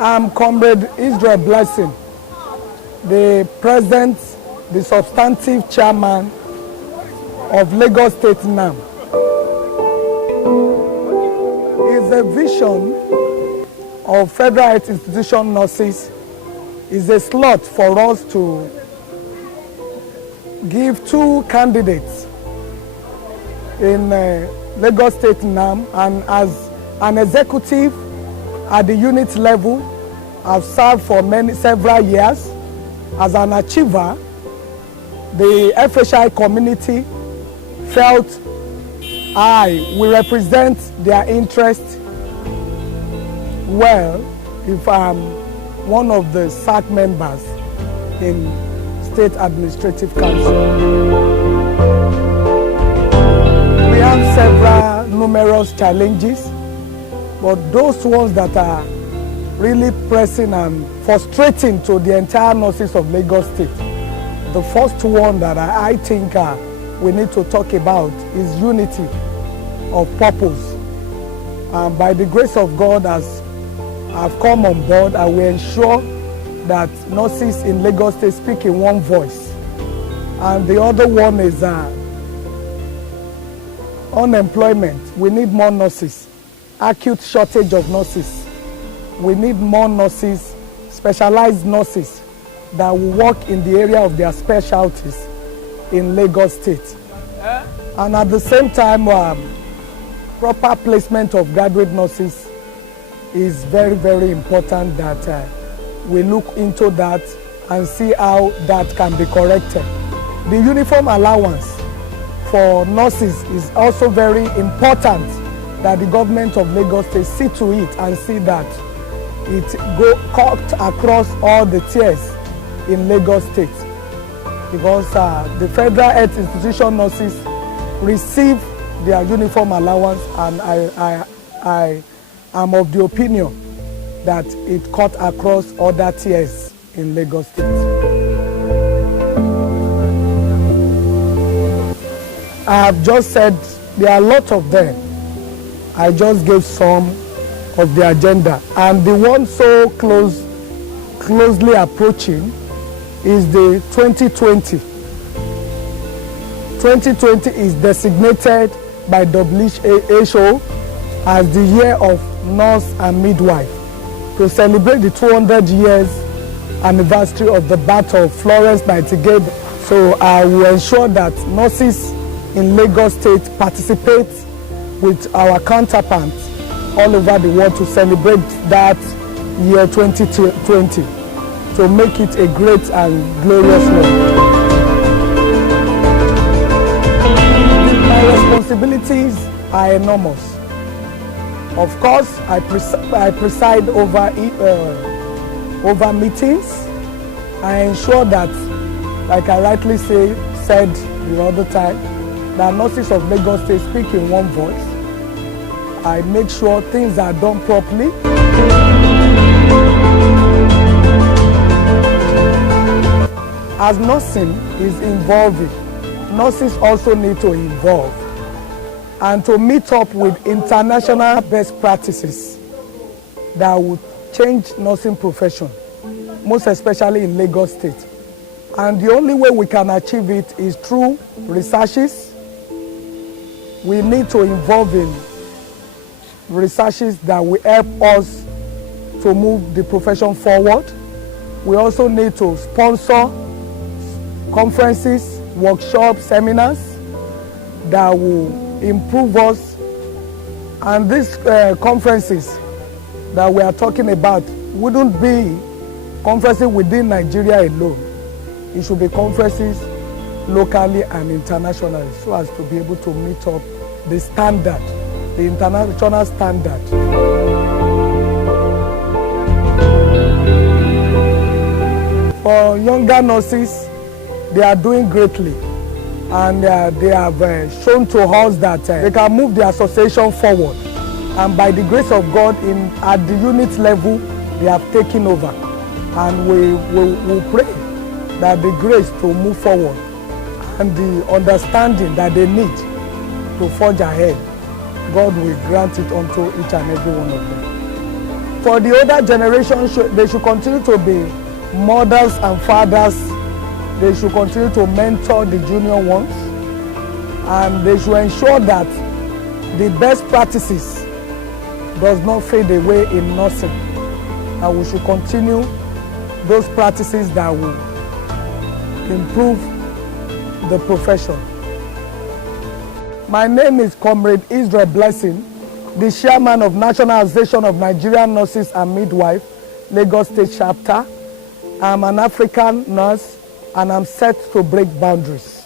I'm Comrade Israel Blessing, the President, the substantive chairman of Lagos State Nannm. It's a vision of Federal Health Institution nurses. Is a slot for us to give 2 candidates in Lagos State Nannm, and as an executive at the unit level, I've served for several years. As an achiever, the FHI community felt I will represent their interest well if I'm one of the SAC members in State Administrative Council. We have several numerous challenges, but those ones that are really pressing and frustrating to the entire nurses of Lagos State, the first one that I think we need to talk about is unity of purpose. By the grace of God, as I've come on board, I will ensure that nurses in Lagos State speak in one voice. And the other one is unemployment. We need more nurses. Acute shortage of nurses. We need more nurses, specialized nurses that will work in the area of their specialties in Lagos State. And at the same time, proper placement of graduate nurses is very, very important, that we look into that and see how that can be corrected. The uniform allowance for nurses is also very important, that the government of Lagos State see to it and see that it go cut across all the tiers in Lagos State, because the Federal Health Institution nurses receive their uniform allowance, and I am of the opinion that it cut across other tiers in Lagos State. I have just said there are a lot of them. I just gave some of the agenda, and the one so closely approaching is the 2020. 2020 is designated by WHO as the year of Nurse and Midwife, to celebrate the 200 years anniversary of the birth of Florence Nightingale. So I will ensure that nurses in Lagos State participate with our counterparts all over the world to celebrate that year 2020, to make it a great and glorious one. My responsibilities are enormous. Of course, I preside over meetings. I ensure that, like I rightly said the other time, that nurses of Lagos State speak in one voice. I make sure things are done properly. As nursing is evolving, nurses also need to evolve and to meet up with international best practices that would change nursing profession, most especially in Lagos State. And the only way we can achieve it is through researches. We need to involve in researches that will help us to move the profession forward. We also need to sponsor conferences, workshops, seminars that will improve us. And these conferences that we are talking about wouldn't be conferences within Nigeria alone. It should be conferences locally and internationally, so as to be able to meet up the standard, the international standard. For younger nurses, they are doing greatly, and they have shown to us that they can move the association forward. And by the grace of God, at the unit level, they have taken over. And we will pray that the grace to move forward and the understanding that they need to forge ahead, God will grant it unto each and every one of them. For the older generation, they should continue to be mothers and fathers. They should continue to mentor the junior ones, and they should ensure that the best practices does not fade away in nursing, and we should continue those practices that will improve the profession. My name is Comrade Israel Blessing, the chairman of National Association of Nigerian Nurses and Midwife, Lagos State Chapter. I'm an African nurse and I'm set to break boundaries.